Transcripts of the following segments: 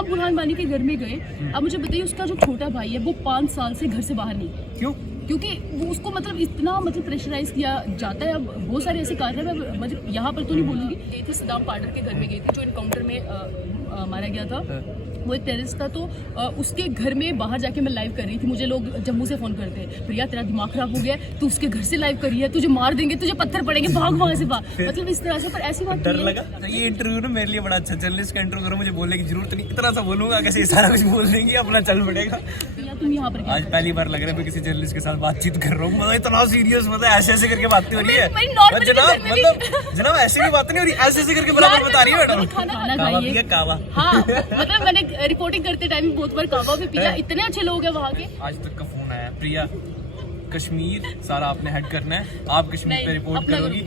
हम बुरहान वानी के घर में गए। अब मुझे बताइए उसका जो छोटा भाई है वो 5 साल से घर से बाहर नहीं। क्यों? क्योंकि वो उसको मतलब इतना मतलब प्रेशराइज किया जाता है। अब बहुत सारे ऐसे कारण है, मैं मतलब यहाँ पर तो नहीं बोलूँगी। गई थी सदाम पार्डर के घर में गई थी जो इनकाउंटर में मारा गया था। वो एक टेररिस्ट था, तो उसके घर में बाहर जाके मैं लाइव कर रही थी। मुझे लोग जम्मू से फोन करते हैं, प्रिया तेरा दिमाग खराब हो गया, तू उसके घर से लाइव करी है, तुझे मार देंगे, तुझे पत्थर पड़ेंगे, भाग वहाँ से भाग। मतलब इस तरह से। पर ऐसी बात डर लगा? ये इंटरव्यू ना मेरे लिए बड़ा अच्छा, जर्नलिस्ट का इंटरव्यू करो, मुझे बोलने की जरूरत नहीं, इतना सा बोलूंगा कैसे सारा कुछ बोल देंगे, अपना चल पड़ेगा। तुम यहाँ पर आज पहली बार लग रहा है मैं किसी जर्नलिस्ट के साथ बातचीत कर रहा हूँ, मतलब इतना सीरियस, मतलब ऐसे ऐसे करके बात नहीं हो रही है जनाब, मतलब जनाब ऐसे भी बात नहीं हो रही, ऐसे ऐसे करके बराबर बता रही है मैडम। खाना कावा पिया कावा। हाँ मतलब मैंने रिपोर्टिंग करते टाइम बहुत बार कावा भी पिया। इतने अच्छे लोग हैं वहाँ के। आज तक का फोन आया, प्रिया कश्मीर सारा आपने हेड करना है, आप कश्मीर पे रिपोर्ट करोगी।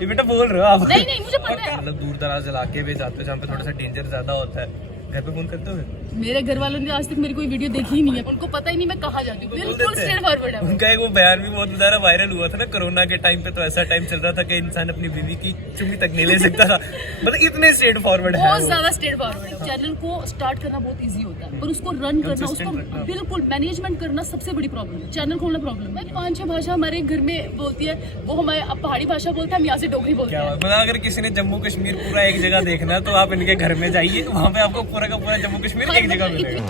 ये बेटा बोल रहे हो आप? नहीं मुझे पता है। मतलब दूर दराज इलाके पे जाते हो जहाँ पे थोड़ा सा डेंजर ज्यादा होता है, घर पे फोन करते हो? मेरे घर वालों ने आज तक मेरी कोई वीडियो देखी ही नहीं है, उनको पता ही नहीं मैं कहाँ जाती हूँ। बिल्कुल स्ट्रेट फॉरवर्ड है। उनका एक वो बयान भी बहुत ज़्यादा वायरल हुआ था ना कोरोना के टाइम पे, तो ऐसा टाइम चल रहा था कि इंसान अपनी बीवी की चुम्मी तक नहीं ले सकता था, मतलब इतने स्ट्रेट फॉरवर्ड है, बहुत ज्यादा स्ट्रेट फॉरवर्ड है। चैनल को स्टार्ट करना बहुत इजी होता है, पर उसको रन करना, उसको बिल्कुल मैनेजमेंट करना सबसे बड़ी प्रॉब्लम है। चैनल खोलना प्रॉब्लम है। 5-6 भाषा हमारे घर में बोलती है, वो हमारे अब पहाड़ी भाषा बोलता है, हम यहाँ से डोगरी बोलते हैं। मतलब अगर किसी ने जम्मू कश्मीर पूरा एक जगह देखना है तो आप इनके घर में जाइए, वहाँ पे आपको पूरा का पूरा जम्मू कश्मीर एक जगह मिलेगा।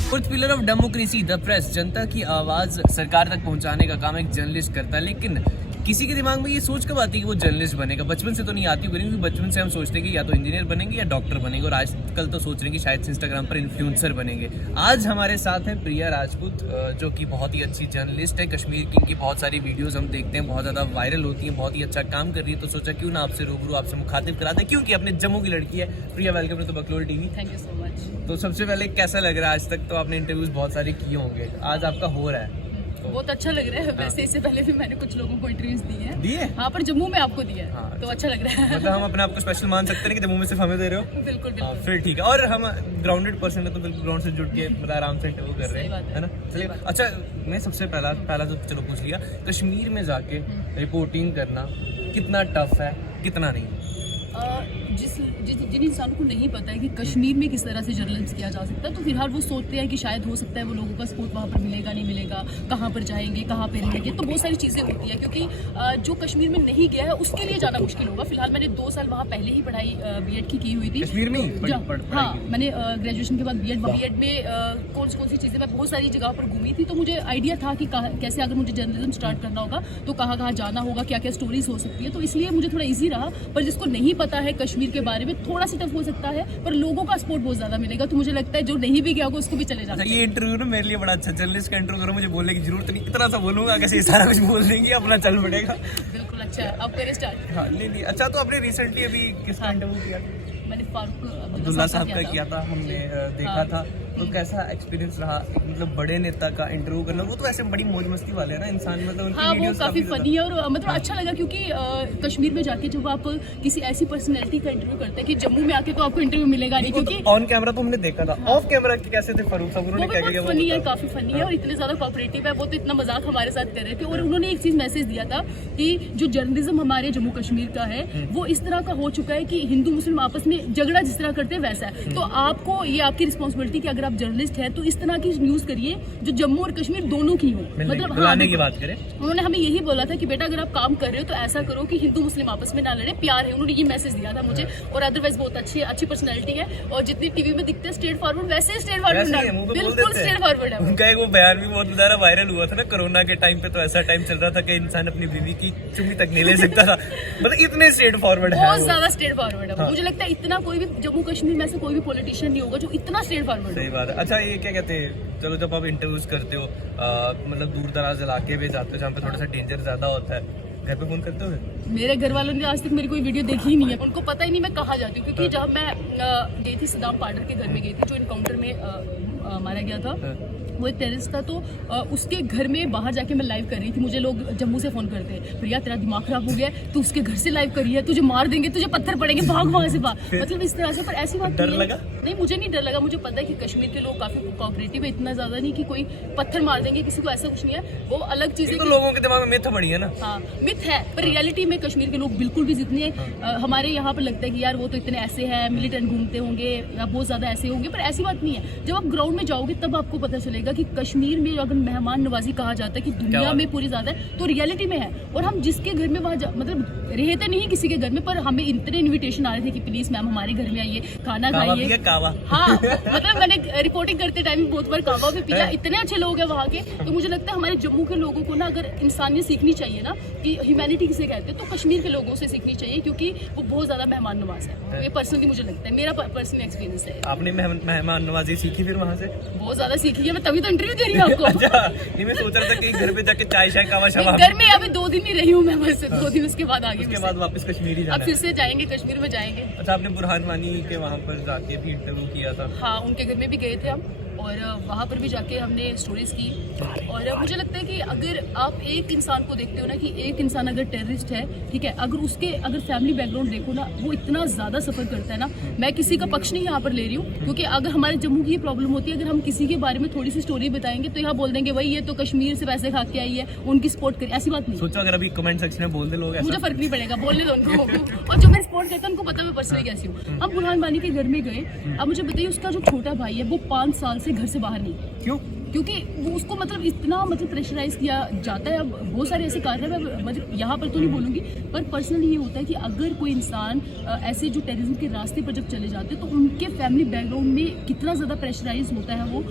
Fourth pillar of democracy the press, जनता की आवाज सरकार तक पहुंचाने का काम एक जर्नलिस्ट करता है। लेकिन किसी के दिमाग में ये सोच कब आती है कि वो जर्नलिस्ट बनेगा? बचपन से तो नहीं आती होगी, क्योंकि बचपन से हम सोचते हैं कि या तो इंजीनियर बनेंगे या डॉक्टर बनेंगे, और आजकल तो सोच रहे हैं कि शायद इंस्टाग्राम पर इन्फ्लुएंसर बनेंगे। आज हमारे साथ है प्रिया राजपूत, जो कि बहुत ही अच्छी जर्नलिस्ट है। कश्मीर की इनकी बहुत सारी वीडियोस हम देखते हैं, बहुत ज़्यादा वायरल होती हैं, बहुत ही अच्छा काम कर रही है। तो सोचा क्यों ना आपसे रूबरू, आपसे मुखातिब कराते हैं, क्योंकि अपने जम्मू की लड़की है। प्रिया वेलकम टू बकलोल TV. Thank you so much. तो सबसे पहले कैसा लग रहा है? आज तक तो आपने इंटरव्यूज बहुत सारे किए होंगे, आज आपका हो रहा है बहुत अच्छा लग रहा है। वैसे इससे पहले भी मैंने कुछ लोगों को इंटरव्यूज दिए हैं। हाँ, पर जम्मू में आपको दिया है। हाँ, तो अच्छा लग रहा है। मतलब हम अपने आप को स्पेशल मान सकते हैं कि जम्मू में सिर्फ हमें दे रहे हो? बिल्कुल बिल्कुल। फिर ठीक है, और हम ग्राउंडेड पर्सन है तो बिल्कुल ग्राउंड से जुड़ के मतलब आराम से इंटरव्यू कर रहे हैं, है ना? चलिए अच्छा, मैं सबसे पहला तो चलो पूछ लिया, कश्मीर में जाके रिपोर्टिंग करना कितना टफ है, कितना नहीं? जिन इंसानों को नहीं पता है कि कश्मीर में किस तरह से जर्नलिज्म किया जा सकता है, तो फिलहाल वो सोचते हैं कि शायद हो सकता है वो लोगों का सपोर्ट वहाँ पर मिलेगा नहीं मिलेगा, कहाँ पर जाएंगे, कहाँ पर रहेंगे, तो बहुत सारी चीज़ें होती है। क्योंकि जो कश्मीर में नहीं गया है उसके लिए जाना मुश्किल होगा। फिलहाल मैंने 2 साल वहाँ पहले ही पढ़ाई बीएड की हुई थी कश्मीर में। हाँ, मैंने ग्रेजुएशन के बाद बीएड में कौन सी चीज़ें, मैं बहुत सारी जगह पर घूमी थी, तो मुझे आइडिया था कि कैसे अगर मुझे जर्नलिज्म स्टार्ट करना होगा तो कहाँ कहाँ जाना होगा, क्या क्या स्टोरीज हो सकती है, तो इसलिए मुझे थोड़ा ईजी रहा। पर जिसको नहीं पता है कश्मीर के बारे में, थोड़ा सा टफ हो सकता है, पर लोगों का सपोर्ट बहुत ज्यादा मिलेगा। तो मुझे लगता है जो नहीं भी गया होगा उसको भी चले जाना। ये इंटरव्यू ना मेरे लिए बड़ा अच्छा, जर्नलिस्ट का इंटरव्यू करो, मुझे बोलने की जरूरत नहीं, इतना सा बोलूंगा कैसे सारा कुछ बोल देंगे, अपना चल पड़ेगा। बिल्कुल। अच्छा, अब करें स्टार्ट। हाँ नहीं, अच्छा तो आपने रिसेंटली अभी किसका इंटरव्यू किया? मैंने फारूक अब्दुल्ला साहब का किया था, हमने देखा था। तो कैसा एक्सपीरियंस रहा, मतलब बड़े नेता का इंटरव्यू करना? वो तो ऐसे बड़ी मौज मस्ती वाले हैं ना इंसान, मतलब उनकी हाँ, वो वीडियोस काफी फनी है, और मतलब अच्छा लगा क्योंकि कश्मीर में जाके जब आप किसी ऐसी पर्सनैलिटी का इंटरव्यू करते हैं कि जम्मू में आके तो आपको इंटरव्यू मिलेगा नहीं, क्योंकि ऑन कैमरा तो हमने देखा था, ऑफ कैमरा कैसे थे फारूक साहब? उन्होंने क्या किया? वो फनी है, काफी फनी है, और इतने ज्यादा कोऑपरेटिव है। वो तो इतना मजाक हमारे साथ कर रहे थे, और उन्होंने एक चीज मैसेज दिया था कि जो जर्नलिज्म हमारे जम्मू कश्मीर का है वो इस तरह का हो चुका है कि हिंदू मुस्लिम आपस में झगड़ा जिस तरह करते हैं वैसा है। तो आपको ये आपकी रिस्पॉन्सिबिलिटी कि अगर आप जर्नलिस्ट है तो इस तरह की न्यूज करिए जो जम्मू और कश्मीर दोनों की हो। मतलब बुलाने की बात करें, उन्होंने हमें यही बोला था कि बेटा अगर आप काम कर रहे हो तो ऐसा करो कि हिंदू मुस्लिम आपस में ना लड़े, प्यार है। उन्होंने ये मैसेज दिया था मुझे, और अदरवाइज बहुत अच्छी पर्सनैलिटी है, और जितनी टीवी में दिखते हैं स्ट्रेट फॉरवर्ड, वैसे स्ट्रेट फॉरवर्ड, बिल्कुल स्ट्रेट फॉरवर्ड है। उनका एक वो बयान भी बहुत ज़्यादा वायरल हुआ था ना कोरोना के टाइम पे, तो ऐसा टाइम चल रहा था कि इंसान अपनी बीवी की चुम्मी तक नहीं ले सकता था, मतलब इतने स्ट्रेट फॉरवर्ड है, बहुत ज्यादा स्ट्रेट फॉरवर्ड है। मुझे लगता है इतना कोई भी जम्मू कश्मीर में से कोई भी पॉलिटिशियन नहीं होगा जो इतना स्ट्रेट फॉरवर्ड है। सही बात है। अच्छा ये क्या कहते हैं, चलो जब आप इंटरव्यूज करते हो, मतलब दूर दराज इलाके में जाते हो जहाँ पे थोड़ा सा डेंजर ज्यादा होता है, घर पे फोन करते हो? मेरे घर वालों ने आज तक मेरी कोई वीडियो देखी ही नहीं है, उनको पता ही नहीं मैं कहाँ जाती हूँ। क्योंकि जब मैं गई थी सदाम पार्डर के घर में गई थी जो इनकाउंटर में मारा गया था, वो एक टेररिस्ट था, तो उसके घर में बाहर जाके मैं लाइव कर रही थी। मुझे लोग जम्मू से फोन करते हैं, प्रिया तेरा दिमाग खराब हो गया है, तू उसके घर से लाइव करी है, तुझे मार देंगे, तुझे पत्थर पड़ेंगे, भाग वहां से भाग। मतलब इस तरह से। पर ऐसी बात डर लगा? नहीं, मुझे नहीं डर लगा। मुझे पता है कि कश्मीर के लोग काफी कोऑपरेटिव है, इतना ज्यादा नहीं कि कोई पत्थर मार देंगे किसी को, ऐसा कुछ नहीं है। वो अलग चीज है। तो लोगों के दिमाग में मिथ बड़ी है ना। हाँ, मिथ है, पर रियलिटी में कश्मीर के लोग बिल्कुल भी जितने हमारे यहाँ पर लगता है कि यार वो तो इतने ऐसे हैं, मिलिटेंट घूमते होंगे या बहुत ज्यादा ऐसे होंगे, पर ऐसी बात नहीं है। जब आप ग्राउंड में जाओगे तब आपको पता चलेगा कि कश्मीर में अगर मेहमान नवाजी कहा जाता है कि दुनिया में पूरी ज्यादा है, तो रियलिटी में है। और हम जिसके घर में वहाँ मतलब रहते नहीं किसी के घर में, पर हमें इतने इन्विटेशन आ रहे थे कि प्लीज मैम हमारे घर में आइए, खाना खाइए। हाँ, मतलब मैंने रिपोर्टिंग करते टाइम बहुत बार कावा भी पिया। इतने अच्छे लोग हैं वहाँ के। तो मुझे लगता है हमारे जम्मू के लोगों को ना अगर इंसानियत सीखनी चाहिए ना कि ह्यूमैनिटी किसे कहते हैं, तो कश्मीर के लोगों से सीखनी चाहिए, क्योंकि वो बहुत ज्यादा मेहमान नवाज है। ये पर्सनली मुझे लगता है, मेरा पर्सनल एक्सपीरियंस है। आपने मेहमान नवाजी सीखी फिर वहाँ से? बहुत ज्यादा सीखी है, मैं तभी तो इंटरव्यू दे रही हूँ आपको। अच्छा, नहीं मैं सोच रहा था कि घर पे जाके चाय शाय कावा शावा। घर में अभी 2 दिन ही रही हूँ मैं, बस 2 दिन, उसके बाद आगे उसके बाद वापस कश्मीर ही जाना अब फिर से जाएंगे, कश्मीर में जाएंगे। अच्छा, आपने बुरहान वानी के वहाँ पर जाके भी इंटरव्यू किया था? हाँ, उनके घर में भी गए थे हम, और वहाँ पर भी जाके हमने स्टोरीज की। और मुझे लगता है कि अगर आप एक इंसान को देखते हो ना कि एक इंसान अगर टेररिस्ट है, ठीक है, अगर उसके अगर फैमिली बैकग्राउंड देखो ना, वो इतना ज़्यादा सफ़र करता है ना। मैं किसी का पक्ष नहीं यहाँ पर ले रही हूँ, क्योंकि अगर हमारे जम्मू की ये प्रॉब्लम होती है, अगर हम किसी के बारे में थोड़ी सी स्टोरी बताएंगे तो यहाँ बोल देंगे भाई ये तो कश्मीर से पैसे खा के आई है, उनकी सपोर्ट करी। ऐसी बात नहीं। सोचो अगर अभी कमेंट सेक्शन में बोल दे लोग, मुझे फर्क नहीं पड़ेगा, बोलने दो उनको। और जो मैं सपोर्ट करता हूँ उनको पता मैं पर्सनली कैसी हूँ। हम बुरहान वानी के घर में गए। अब मुझे बताइए, उसका जो छोटा भाई है वो 5 साल से घर से बाहर नहीं। क्यों? क्योंकि वो उसको मतलब इतना मतलब प्रेशराइज किया जाता है। अब बहुत सारे ऐसे कार्य हैं, मैं मतलब यहाँ पर तो नहीं बोलूँगी, पर पर्सनली ये होता है कि अगर कोई इंसान ऐसे जो टेररिज्म के रास्ते पर जब चले जाते हैं तो उनके फैमिली बैकग्राउंड में कितना ज़्यादा प्रेशराइज होता है वो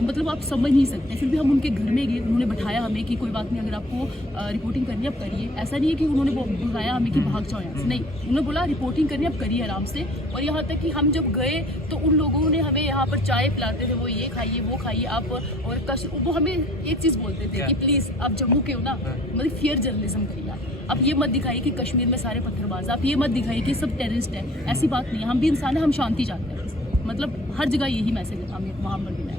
मतलब आप समझ नहीं सकते। फिर भी हम उनके घर में गए, उन्होंने बैठाया हमें कि कोई बात नहीं, अगर आपको रिपोर्टिंग करनी है आप करिए। ऐसा नहीं है कि उन्होंने बुलाया हमें कि भाग जाओ यहाँ से, नहीं, उन्होंने बोला रिपोर्टिंग करनी है आप करिए आराम से। और यहाँ तक कि हम जब गए तो उन लोगों ने हमें यहाँ पर चाय पिलाते थे, वो ये खाइए वो खाइए आप, और वो हमें एक चीज़ बोलते थे कि प्लीज़ आप जम्मू के हो ना, मतलब फेयर जर्नलिज्म करिए आप ये मत दिखाइए कि कश्मीर में सारे पत्थरबाज, आप ये मत दिखाइए कि सब टेररिस्ट है। ऐसी बात नहीं है, हम भी इंसान है, हम शांति चाहते हैं। मतलब हर जगह यही मैसेज है हमें वहाँ पर भी।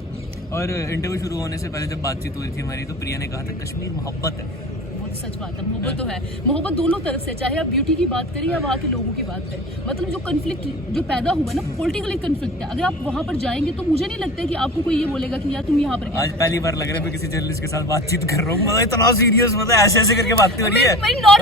और इंटरव्यू शुरू होने से पहले जब बातचीत हुई थी हमारी, तो प्रिया ने कहा था कश्मीर मोहब्बत है। सच बात है, मोहब्बत तो है, मोहब्बत दोनों तरफ से, चाहे आप ब्यूटी की बात करें या वहाँ के लोगों की बात करें। मतलब जो कन्फ्लिक्ट जो पैदा हुआ ना, पॉलिटिकल कन्फ्लिक्ट है, अगर आप वहाँ पर जाएंगे तो मुझे नहीं लगता है कि आपको कोई ये बोलेगा कि यार तुम यहाँ पर। आज पहली बार लग रहा है मैं किसी जर्नलिस्ट के साथ बातचीत कर रहा हूँ, मतलब इतना सीरियस, मतलब ऐसे ऐसे करके बातें हो रही है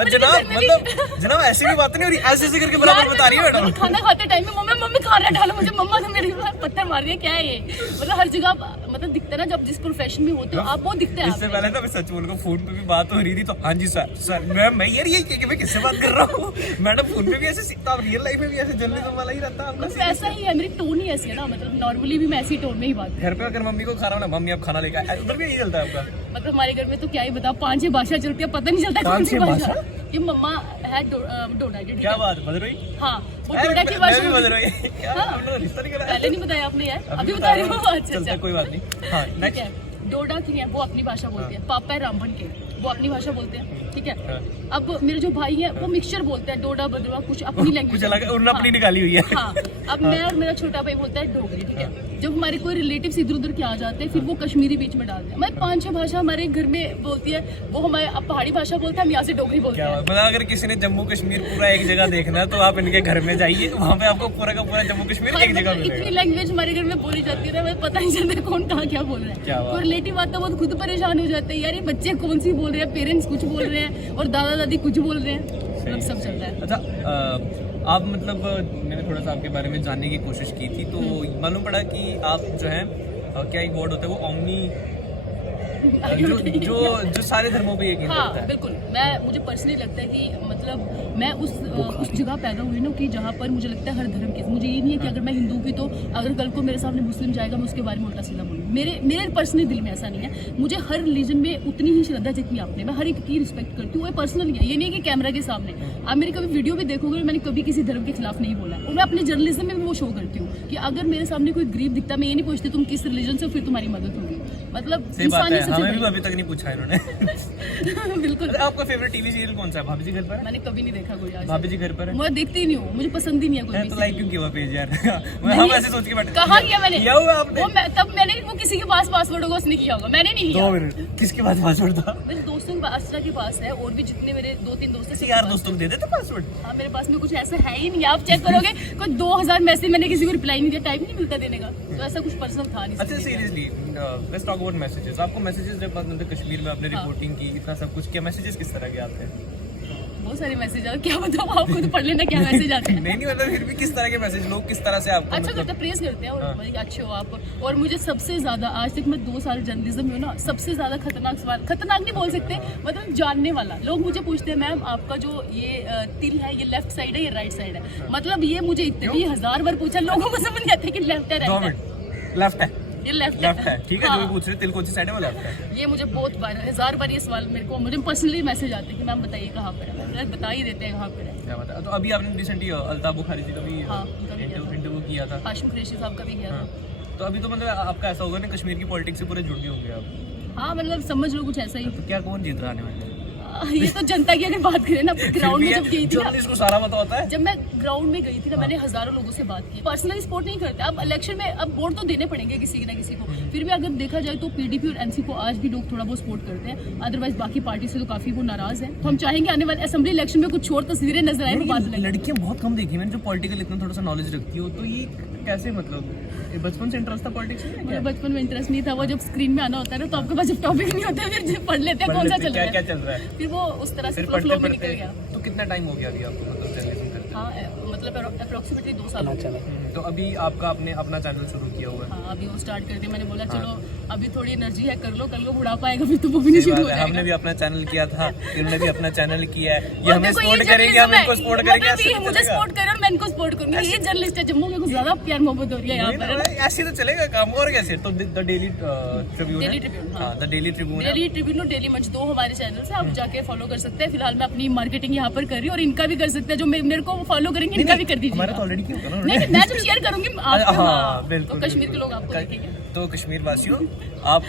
जनाब, मतलब जनाब ऐसी भी बात नहीं हो रही, ऐसे ऐसे करके बराबर बता रही है मैडम। खाना खाते टाइम में मम्मी खाना डालो, मुझे मम्मा तो मेरे पत्थर मार रही है, क्या है ये। मतलब हर जगह मतलब दिखता है ना, जब जिस प्रोफेशन में होते हो आप वो दिखते हैं। इससे पहले तो मैं सच बोलूं, फोन पे भी बात हो रही थी तो हाँ जी सर मैं यार ये मैं किससे बात कर रहा हूँ मैडम, फोन पे भी ऐसे सीखता, रियल लाइफ में भी ऐसे जर्नलिज्म वाला ही रहता है। मतलब ऐसा ही है, मेरी टोन ही ऐसी है ना, मतलब नॉर्मली भी मैं ऐसी टोन में ही बात। घर पे अगर मम्मी को खाना ना, मम्मी आप खाना लेकर आए, उधर भी यही चलता है आपका? मतलब हमारे घर में तो क्या ही बता, 5-6 भाषा चलती है, पता नहीं चलता कौन सी भाषा। ये मम्मा है डोडा की। क्या बात बदल रही? हाँ, वो डोडा की भाषा बदल रही। पहले नहीं बताया आपने यार, अभी बता रही हूँ। अच्छा, कोई बात नहीं। हाँ, नेक्स्ट। डोडा की है वो अपनी भाषा बोलते हैं, पापा है रामबन के, वो अपनी भाषा बोलते हैं, ठीक है। अब मेरे जो भाई है वो मिक्सचर बोलते हैं, डोडा बदलवा कुछ अपनी लैंग्वेज उन्होंने अपनी निकाली हुई है। हाँ, अब मैं और मेरा छोटा भाई बोलता है डोगरी, ठीक है। जब हमारे कोई रिलेटिव्स इधर उधर के आ जाते हैं, फिर वो कश्मीरी बीच में डालते हैं। मैं 5-6 भाषा हमारे घर में बोलती है, वो हमारे अब पहाड़ी भाषा बोलते हैं, हम यहाँ से डोगरी बोलते हैं। मतलब अगर किसी ने जम्मू कश्मीर पूरा एक जगह देखना है तो आप इनके घर में जाइए, वहाँ पे आपको पूरा का पूरा जम्मू कश्मीर एक जगह मिलेगा। इतनी लैंग्वेज हमारे घर में बोली जाती है ना, पता नहीं चलता कौन कहाँ क्या बोल रहा है। कोई रिलेटिव आता है वो खुद परेशान हो जाते हैं, यार ये बच्चे कौन सी बोल रहे हैं, पेरेंट्स कुछ बोल रहे हैं और दादा दादी कुछ बोल रहे हैं, मतलब सब चल रहा है। अच्छा, आप मतलब मैंने थोड़ा सा आपके बारे में जानने की कोशिश की थी, तो मालूम पड़ा कि आप जो है क्या एक वर्ड होता है वो ओमनी, जो सारे धर्मों पे यकीन करता है। बिल्कुल, मुझे पर्सनली लगता है कि मतलब मैं उस जगह पैदा हुई ना कि जहाँ पर मुझे लगता है हर धर्म के, मुझे ये नहीं है कि अगर मैं हिंदू की तो अगर कल को मेरे सामने मुस्लिम जाएगा मैं उसके बारे में उल्टा सीधा बोलूँ। मेरे पर्सनली दिल में ऐसा नहीं है, मुझे हर रिलीजन में उतनी ही श्रद्धा जितनी आपने, मैं हर एक की रिस्पेक्ट करती हूँ। वो पर्सनली है, ये नहीं है कि कैमरा के सामने। आप मेरी कभी वीडियो भी देखोगे, मैंने कभी किसी धर्म के खिलाफ नहीं बोला, और मैं अपने जर्नलिज्म में भी वो शो करती हूँ कि अगर मेरे सामने कोई गरीब दिखता, मैं ये नहीं पूछती तुम किस रिलीजन से, फिर तुम्हारी मदद होगी। मतलब हमें भी अभी तक नहीं पूछा इन्होंने। बिल्कुल। अरे आपका फेवरेट टीवी सीरियल कौन सा है? भाभी जी घर पर है? मैंने कभी नहीं देखा कोई आज भाभी जी घर पर है? मैं देखती ही नहीं हूँ, मुझे पसंद ही नहीं है कोई तो भी लाइक क्यों किया हुआ पेज यार? नहीं, हम ऐसे सोच के बैठे कहाँ किया मैंने? किया हुआ आपने? तब मैंने वो किसी के पास पासवर्ड होगा उसने किया होगा, मैंने नहीं किया। 2 मिनट किसके पास पासवर्ड था? मेरे दोस्तों के पास, अर्चना के पास है, और भी जितने मेरे 2-3 दोस्त हैं यार दोस्तों को दे देते पासवर्ड? हाँ, मेरे पास में कुछ ऐसा है ही नहीं। आप चेक करोगे कोई 2000 मैसेज मैंने किसी को रिप्लाई नहीं दिया, टाइम नहीं मिलता देने का, तो ऐसा कुछ पर्सनल था नहीं। अच्छा seriously let's talk about messages. आपको मैसेजेस जब मतलब कश्मीर में आपने रिपोर्टिंग की इतना सब कुछ किया, मैसेजेस किस तरह के आते हैं? बहुत सारे मैसेज आते, क्या बताऊँ आपको, तो पढ़ लेना क्या मैसेज आते हैं। नहीं मतलब फिर भी किस तरह के मैसेज, लोग किस तरह से आपको अच्छा करते, प्रेस करते हैं, और भाई अच्छे हो आप। और मुझे सबसे ज्यादा, आज तक मैं 2 साल जर्नलिज्म में हूँ ना, सबसे ज्यादा खतरनाक सवाल, खतरनाक नहीं बोल सकते, मतलब जानने वाला, लोग मुझे पूछते हैं मैम आपका जो ये तिल है ये लेफ्ट साइड है या राइट साइड है, मतलब ये मुझे इतनी 1000 बार पूछा, लोगों को समझ नहीं आता कि लेफ्ट है राइट है। लेफ्ट है, ये लेफ्ट है, ठीक है। हाँ। जो भी पूछ रहे तिल कौन सी साइड है वो लेफ्ट है। ये मुझे बहुत बार, 1000 बार ये सवाल मेरे को, मुझे पर्सनली मैसेज आते हैं कि मैम बताइए कहाँ पर है, बता ही देते हैं कहाँ पर है। क्या बता, तो अभी आपने रिसेंटली अल्ताफ बुखारी जी का भी हाँ, उनका भी किया था। इंटरव्यू किया था। हाशिम कुरैशी साहब का भी किया था। तो अभी तो मतलब आपका ऐसा होगा ना, कश्मीर की पॉलिटिक्स से पूरे जुड़ गए होंगे आप। हाँ, मतलब समझ लो कुछ ऐसा ही। तो क्या कौन जीत रहा आने वाले? ये तो जनता की अगर बात करें ना, ग्राउंड में जब गई थी ना, इसको सारा पता होता है। जब मैं ग्राउंड में गई थी ना, मैंने हजारों लोगों से बात की। पर्सनली सपोर्ट नहीं करते, अब इलेक्शन में अब वोट तो देने पड़ेंगे किसी ना किसी को, फिर भी अगर देखा जाए तो पीडीपी और एनसी को आज भी लोग थोड़ा बहुत सपोर्ट करते हैं, अदरवाइज बाकी पार्टी से तो काफी वो नाराज है। तो हम चाहेंगे आने वाले असेंबली इलेक्शन में कुछ और तस्वीरें नजर आए, बात लगे। लड़कियां बहुत कम देखी मैंने जो पॉलिटिकल इतना थोड़ा सा नॉलेज रखती हो, तो ये कैसे मतलब ये बचपन से इंटरेस्ट था पॉलिटिक्स में? मुझे बचपन में इंटरेस्ट नहीं था, वो जब स्क्रीन में आना होता है ना, तो आपके पास जब टॉपिक नहीं होता, फिर पढ़ लेते हैं कौन सा चल रहा है, क्या चल रहा है, फिर वो उस तरह से फिर फ्लो में निकल गया। तो कितना टाइम हो गया अभी आपको मतलब जर्नलिज्म करते? हाँ, मतलब अप्रोक्सीमेटली 2 साल हो गए। तो अभी आपका आपने अपना चैनल शुरू किया हुआ है? हाँ, अभी वो स्टार्ट कर दिया, मैंने बोला चलो अभी थोड़ी एनर्जी है, कर लो, कल को बुढ़ापा आएगा फिर तो वो भी नहीं शुरू हो जाएगा। हमने भी अपना चैनल किया था, इन्होंने भी अपना चैनल किया है, ये हमें देखो, सपोर्ट ये करेंगे, हम इनको जर्नलिज्म सपोर्ट है, करेंगे, मतलब ये मुझे सपोर्ट करे और मैं इनको सपोर्ट करूंगी। ये जर्नलिस्ट है जम्मू में, कुछ ज्यादा प्यार मोहब्बत हो रही है यहाँ पर। ऐसे तो चलेगा काम, और कैसे? तो the daily Tribune daily Tribune, हाँ, द डेली ट्रिब्यून है। डेली ट्रिब्यून और डेली मंच 2 हमारे चैनल से आप जाके फॉलो कर सकते हैं। फिलहाल मैं अपनी मार्केटिंग यहाँ पर कर रही हूँ, और इनका भी कर सकते हैं, जो मेरे को फॉलो करेंगे इनका भी कर दीजिए। हमारा तो ऑलरेडी किया होगा ना। नहीं, मैं जब शेयर करूंगी आपको, हाँ, बिल्कुल, तो कश्मीर के लोग आपको देखेंगे। तो कश्मीर वासियों, आप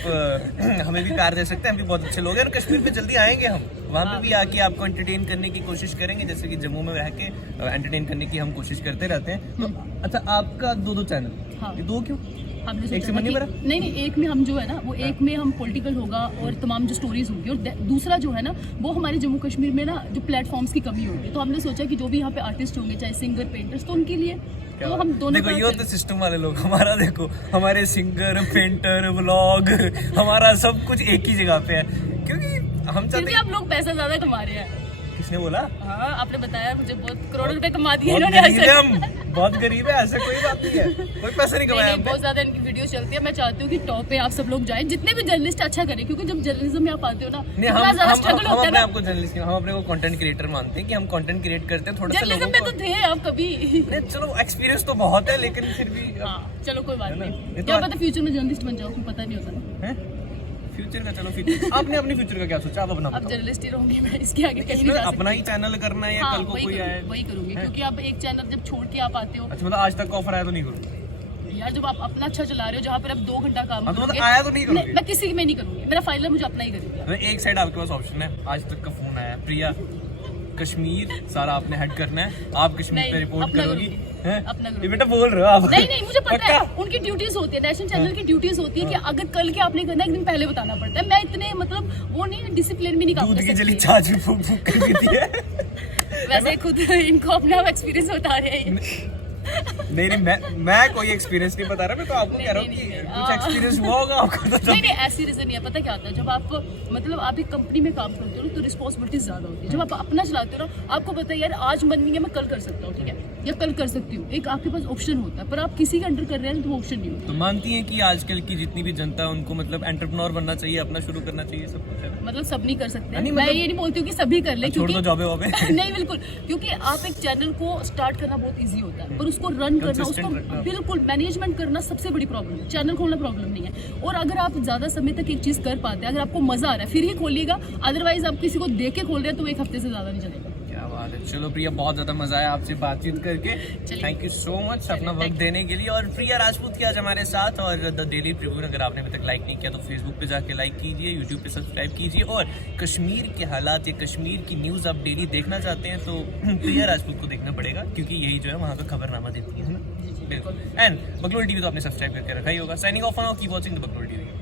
हमें भी प्यार दे सकते हैं, हम भी बहुत अच्छे लोग हैं, और कश्मीर पे जल्दी आएंगे हम, वहाँ पे भी आके आपको एंटरटेन करने की कोशिश करेंगे, जैसे कि जम्मू में रह के एंटरटेन करने की हम कोशिश करते रहते हैं। तो अच्छा, आपका 2 चैनल, हाँ। ये 2 क्यों? हमने एक सोचा से था मन नहीं कि- भरा? नहीं, एक में हम जो है ना, वो एक में हम पॉलिटिकल होगा और तमाम जो स्टोरीज होंगी, और दूसरा जो है ना, वो हमारे जम्मू कश्मीर में ना जो प्लेटफॉर्म्स की कमी होगी, तो हमने सोचा कि जो भी यहाँ पे आर्टिस्ट होंगे, चाहे सिंगर, पेंटर्स, तो उनके लिए तो हम दोनों देखो, ये होते सिस्टम वाले लोग, हमारा देखो, हमारे सिंगर, पेंटर, व्लॉग, हमारा सब कुछ एक ही जगह पे है, क्योंकि हम फिर चाहते भी आप लोग पैसा ज्यादा कमा रहे हैं। किसने बोला? हाँ, आपने बताया मुझे, बहुत करोड़ों रुपए कमा दिए बहुत इन्होंने गरीब है ऐसे। हम, बहुत गरीब है, ऐसा कोई बात नहीं है, कोई पैसा नहीं कमाया नहीं, हमने। बहुत ज्यादा इनकी वीडियो चलती है। मैं चाहती हूँ कि टॉप पे आप सब लोग जाएं, जितने भी जर्नलिस्ट अच्छा करें, क्योंकि जब जर्नलिज्म में आप आते हो ना, नहीं, इतना ज्यादा स्ट्रगल होता है अपने ना। आपको जर्नलिस्ट, हम अपने को कंटेंट क्रिएटर मानते हैं कि हम कंटेंट क्रिएट करते हैं, थोड़ा सा जर्नलिज्म लोगों में को तो थे आप कभी। नहीं, चलो एक्सपीरियंस तो बहुत है, लेकिन फिर भी हाँ, चलो कोई बात है ना? नहीं, ये तो क्या पता फ्यूचर में जर्नलिस्ट बन जाओ, कुछ पता नहीं होता ना। हैं? फ्यूचर का, चलो फ्यूचर आपने अपने फ्यूचर का क्या सोचा, आप अपना अब बताओ। जर्नलिस्ट ही रहूंगी मैं, इसके आगे कहीं नहीं इसमें जा अपना ही चैनल करना है या हाँ, कल को कोई आए? वही करूंगी, क्योंकि आप एक चैनल जब छोड़ के आप आते हो अच्छा, मतलब आज तक का ऑफर आया तो नहीं करूँ? यार, जब आप अपना अच्छा चला रहे हो, जहाँ पर आप 2 घंटा काम हाँ, तो करोगे, मतलब आया तो नहीं करोगे? मैं किसी में नहीं करूंगी, मेरा फाइनल मुझे अपना ही करूंगी। एक साइड आपके पास ऑप्शन है, आज तक का फोन आया, प्रिया कश्मीर सारा आपने हेड करना है, आप कश्मीर नहीं, पे रिपोर्ट अपना करोगी, करूंगी, हैं? अपना ये करूंगी। बेटा बोल रहे हो आप? नहीं, मुझे पता है, पक्का? उनकी ड्यूटीज होती है, नेशनल चैनल की ड्यूटीज होती है कि अगर कल के आपने करना है, एक दिन पहले बताना पड़ता है। मैं इतने मतलब वो नहीं, डिसिप्लिन भी नहीं काम दूध कर की जली सकती। छाछ भी फूक फूक कर पीती है। वैसे खुद इनको अपना एक्सपीरियंस बता रहे हैं। नहीं, मैं कोई एक्सपीरियंस नहीं बता रहा, मैं तो आपको कह रहा हूँ कि नहीं, कुछ एक्सपीरियंस हुआ होगा आपको तो नहीं, ऐसी रीजन नहीं है। पता क्या होता है, जब आप मतलब आप एक कंपनी में काम करते हो ना, तो रिस्पॉन्सिबिलिटीज ज्यादा होती है। जब आप अपना चलाते हो ना, आपको पता है यार आज मन नहीं है, मैं कल कर सकता हूँ, ठीक है, या कल कर सकती हूँ, एक आपके पास ऑप्शन होता है। पर आप किसी के अंडर कर रहे हैं तो वो ऑप्शन नहीं होता। तो मानती हैं कि आजकल की जितनी भी जनता है उनको मतलब एंटरप्रेन्योर बनना चाहिए, अपना शुरू करना चाहिए, सब कुछ है ना? मतलब सब नहीं कर सकते। नहीं, मैं मतलब- ये नहीं बोलती हूँ कि सभी कर ले, छोड़ दो जॉबे वॉबे। नहीं, बिल्कुल, क्योंकि आप एक चैनल को स्टार्ट करना बहुत इजी होता है, पर उसको रन करना, उसको रखना। बिल्कुल मैनेजमेंट करना सबसे बड़ी प्रॉब्लम है। चैनल खोलना प्रॉब्लम नहीं है, और अगर आप ज्यादा समय तक एक चीज कर पाते हैं, अगर आपको मजा आ रहा है, फिर ही खोलिएगा, अदरवाइज आप किसी को देख के खोल रहे हैं तो 1 हफ्ते से ज्यादा नहीं चलेगा। क्या बात बात है। चलो प्रिया, बहुत ज्यादा मजा आया आपसे बातचीत करके। थैंक यू सो मच अपना वक्त देने के लिए। और प्रिया राजपूत की आज हमारे साथ, और द डेली ट्रिब्यून अगर आपने अभी तक लाइक नहीं किया तो फेसबुक पे जाके लाइक कीजिए, यूट्यूब पे सब्सक्राइब कीजिए, और कश्मीर के हालात या कश्मीर की न्यूज आप डेली देखना चाहते हैं तो प्रिया राजपूत को देखना पड़ेगा, क्योंकि यही जो है वहाँ का खबरनामा देती है ना। बिल्कुल। एंड बगलोल टीवी तो आपने सब्सक्राइब करके रखा ही होगा। Signing off, keep watching the Baglol TV.